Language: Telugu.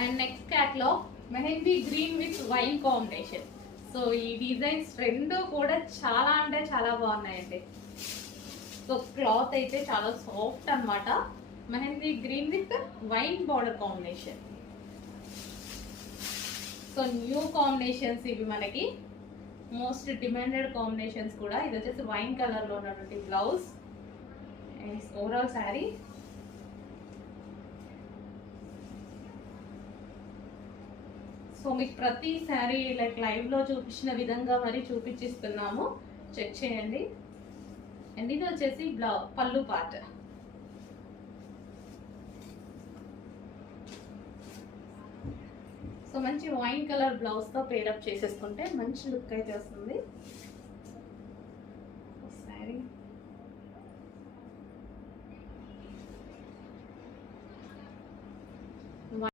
And next catalogue mehndi green with wine combination. So ఈ డిజైన్స్ రెండు కూడా చాలా అంటే చాలా బాగున్నాయండి. సో క్లాత్ అయితే చాలా సాఫ్ట్ అన్నమాట. Mehndi green with wine border combination. So new combinations ఇవి మనకి, మోస్ట్ డిమాండెడ్ కాంబినేషన్స్ కూడా. ఇది వచ్చేసి వైన్ కలర్లో ఉన్నటువంటి blouse and overall sari. So మీకు ప్రతి శారీ లైక్ లైవ్లో చూపించిన విధంగా మరి చూపించిస్తున్నాము, చెక్ చేయండి. అండ్ ఇది వచ్చేసి పళ్ళు పార్ట్. సో మంచి వైన్ కలర్ బ్లౌజ్తో పేరప్ చేసేసుకుంటే మంచి లుక్ అయితే వస్తుంది.